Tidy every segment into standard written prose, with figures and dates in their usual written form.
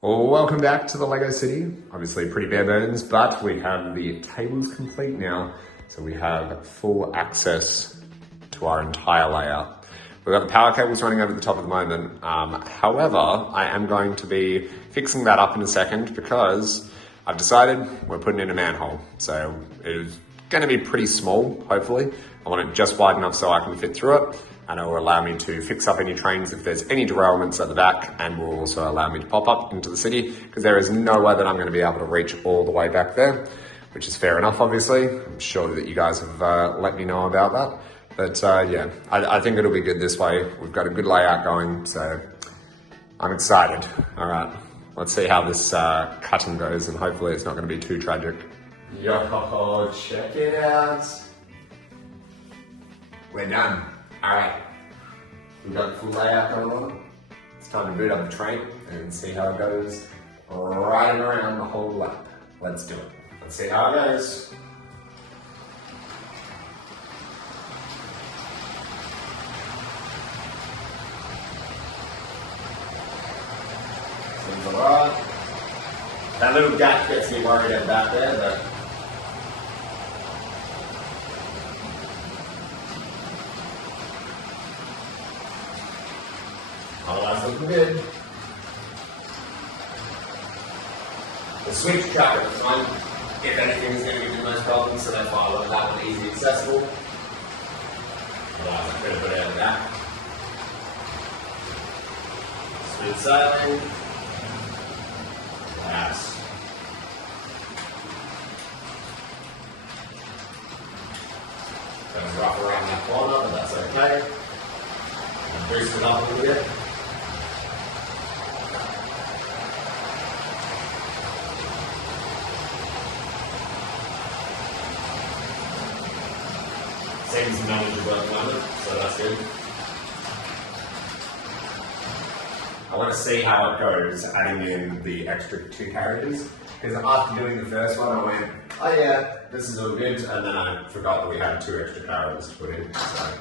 Well, welcome back to the Lego City. Obviously pretty bare bones, but we have the tables complete now. So we have full access to our entire layout. We've got the power cables running over the top at the moment. However, I am going to be fixing that up in a second because I've decided we're putting in a manhole. So it is going to be pretty small, hopefully. I want it just wide enough so I can fit through it. And it will allow me to fix up any trains if there's any derailments at the back, and will also allow me to pop up into the city because there is no way that I'm going to be able to reach all the way back there, which is fair enough, obviously. I'm sure that you guys have let me know about that. But yeah, I think it'll be good this way. We've got a good layout going, so I'm excited. All right, let's see how this cutting goes, and hopefully it's not going to be too tragic. Yo, check it out. We're done. All right, we've got the full layout going on. It's time to boot up the train and see how it goes right around the whole lap. Let's do it. Let's see how it goes. Seems alright. That little gap gets me worried at back there, but otherwise looking good. The switch track at the front, if anything, is going to be the most problem, so that's why I want that one easy accessible. Otherwise I could have put it out of that. Smooth sailing. Relax. Going to rough around that corner, but that's okay. And boost it up a little bit. Seems manageable at the moment, so that's good. I want to see how it goes adding in the extra 2 carriages, because after doing the first one I went, oh yeah, this is all good, and then I forgot that we had 2 extra carriages to put in, so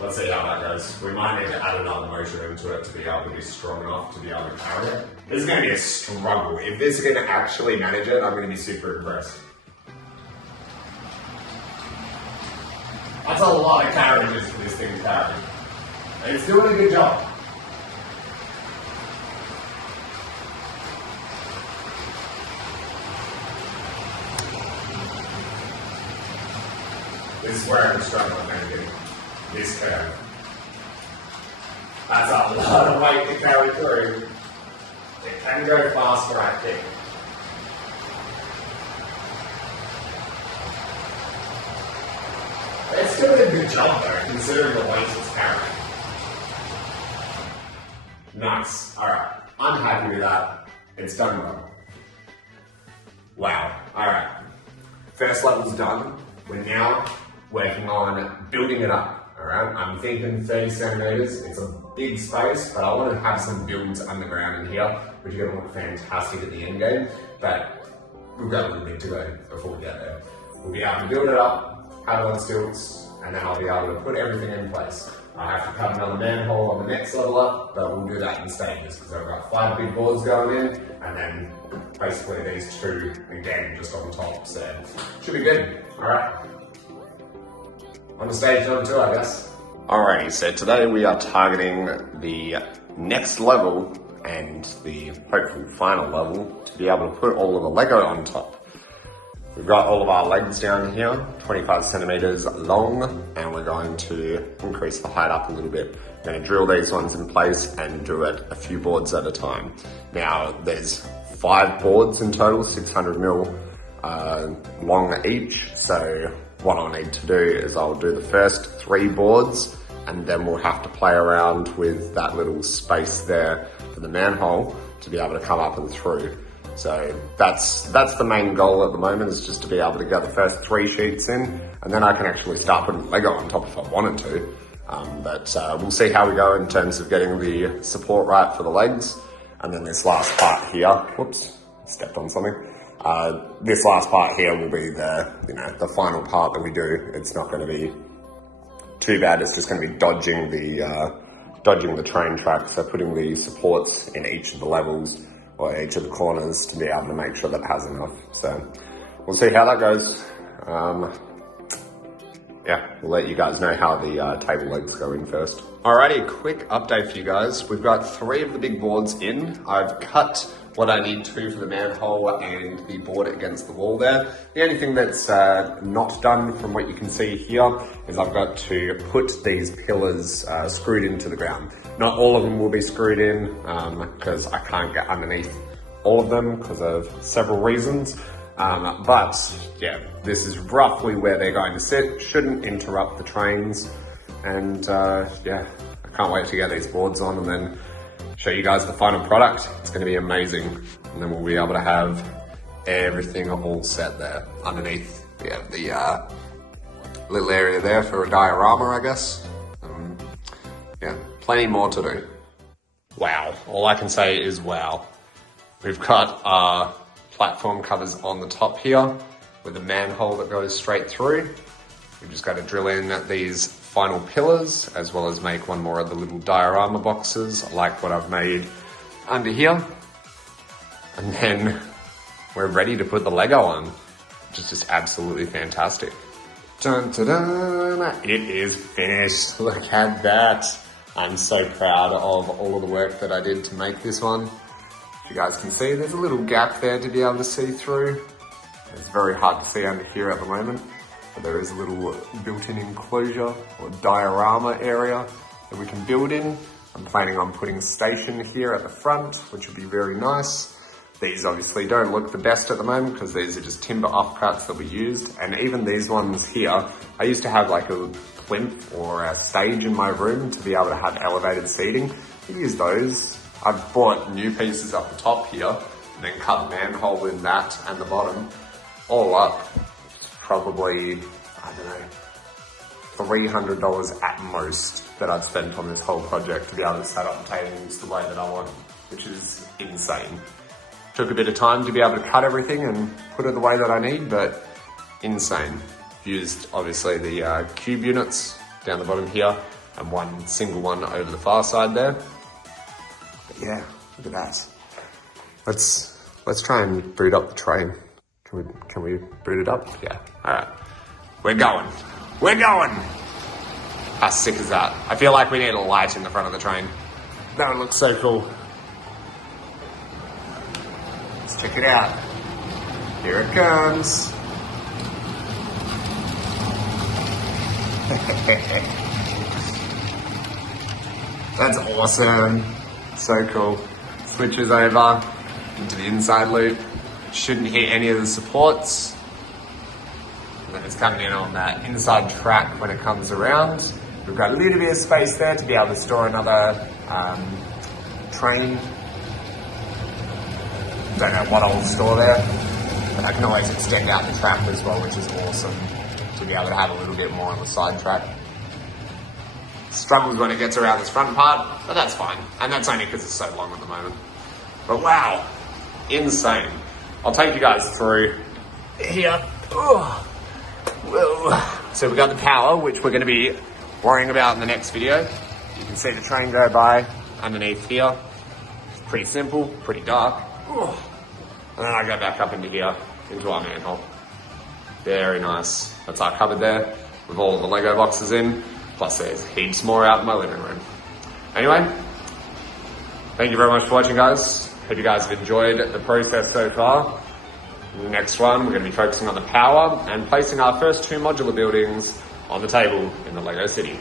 let's see how that goes. We might need to add another motor into it to be able to be strong enough to be able to carry it. This is going to be a struggle. If this is going to actually manage it, I'm going to be super impressed. That's a lot of carriages for this thing to carry. And it's doing a good job. This is where I'm struggling, I think. This curve. That's a lot of weight to carry through. It can go faster, I think. It's doing a good job though, considering the weight it's carrying. Nice. Alright. I'm happy with that. It's done well. Wow. Alright. First level's done. We're now working on building it up. Alright. I'm thinking 30 centimeters. It's a big space, but I want to have some builds underground in here, which are going to look fantastic at the end game. But we've got a little bit to go before we get there. We'll be able to build it up, have it on stilts, and then I'll be able to put everything in place. I have to cut another manhole on the next level up, but we'll do that in stages because I've got 5 big boards going in, and then basically these 2 again just on top, so should be good. Alright. On to stage number 2, I guess. Alrighty, so today we are targeting the next level and the hopeful final level to be able to put all of the Lego on top. We've got all of our legs down here, 25 centimeters long, and we're going to increase the height up a little bit. We're going to drill these ones in place and do it a few boards at a time. Now, there's 5 boards in total, 600 mil long each. So what I'll need to do is I'll do the first 3 boards, and then we'll have to play around with that little space there for the manhole to be able to come up and through. So that's the main goal at the moment, is just to be able to get the first 3 sheets in, and then I can actually start putting Lego on top if I wanted to. But we'll see how we go in terms of getting the support right for the legs. And then this last part here, whoops, stepped on something. This last part here will be the final part that we do. It's not going to be too bad. It's just going to be dodging the train track. So putting the supports in each of the levels or each of the corners to be able to make sure that it has enough. So we'll see how that goes. Yeah, we'll let you guys know how the table legs go in first. Alrighty, quick update for you guys. We've got 3 of the big boards in. I've cut what I need to for the manhole and the board against the wall there. The only thing that's not done from what you can see here is I've got to put these pillars screwed into the ground. Not all of them will be screwed in because I can't get underneath all of them because of several reasons. But yeah, this is roughly where they're going to sit. Shouldn't interrupt the trains. And yeah, I can't wait to get these boards on and then show you guys the final product. It's going to be amazing. And then we'll be able to have everything all set there. Underneath, we have the little area there for a diorama, I guess. Yeah, plenty more to do. Wow, all I can say is wow. We've got our platform covers on the top here with a manhole that goes straight through. We've just got to drill in these final pillars as well as make one more of the little diorama boxes like what I've made under here. And then we're ready to put the Lego on, which is just absolutely fantastic. Dun, dun, dun. It is finished. Look at that. I'm so proud of all of the work that I did to make this one. If you guys can see, there's a little gap there to be able to see through. It's very hard to see under here at the moment, but there is a little built-in enclosure or diorama area that we can build in. I'm planning on putting a station here at the front, which would be very nice. These obviously don't look the best at the moment because these are just timber offcuts that we used. And even these ones here, I used to have like a plinth or a stage in my room to be able to have elevated seating. I use those. I've bought new pieces up the top here and then cut the manhole in that and the bottom. All up, it's probably, I don't know, $300 at most that I've spent on this whole project to be able to set up the tables the way that I want, which is insane. Took a bit of time to be able to cut everything and put it the way that I need, but insane. Used obviously the cube units down the bottom here and one single one over the far side there. But yeah, look at that. Let's try and boot up the train. Can we boot it up? Yeah, all right. We're going. We're going. How sick is that? I feel like we need a light in the front of the train. That one looks so cool. Let's check it out. Here it comes. That's awesome. So cool. Switches over into the inside loop. Shouldn't hit any of the supports. And then it's coming in on that inside track when it comes around. We've got a little bit of space there to be able to store another train. Don't know what I'll store there, but I can always extend out the track as well, which is awesome to be able to have a little bit more on the side track. Struggles when it gets around this front part, but that's fine. And that's only because it's so long at the moment. But wow, insane. I'll take you guys through here. Oh. Whoa. So we got the power, which we're going to be worrying about in the next video. You can see the train go by underneath here. It's pretty simple, pretty dark. Oh. And then I go back up into here, into our manhole. Very nice. That's our cupboard there with all of the Lego boxes in. Plus there's heaps more out in my living room. Anyway, thank you very much for watching, guys. Hope you guys have enjoyed the process so far. In the next one, we're going to be focusing on the power and placing our first 2 modular buildings on the table in the Lego City.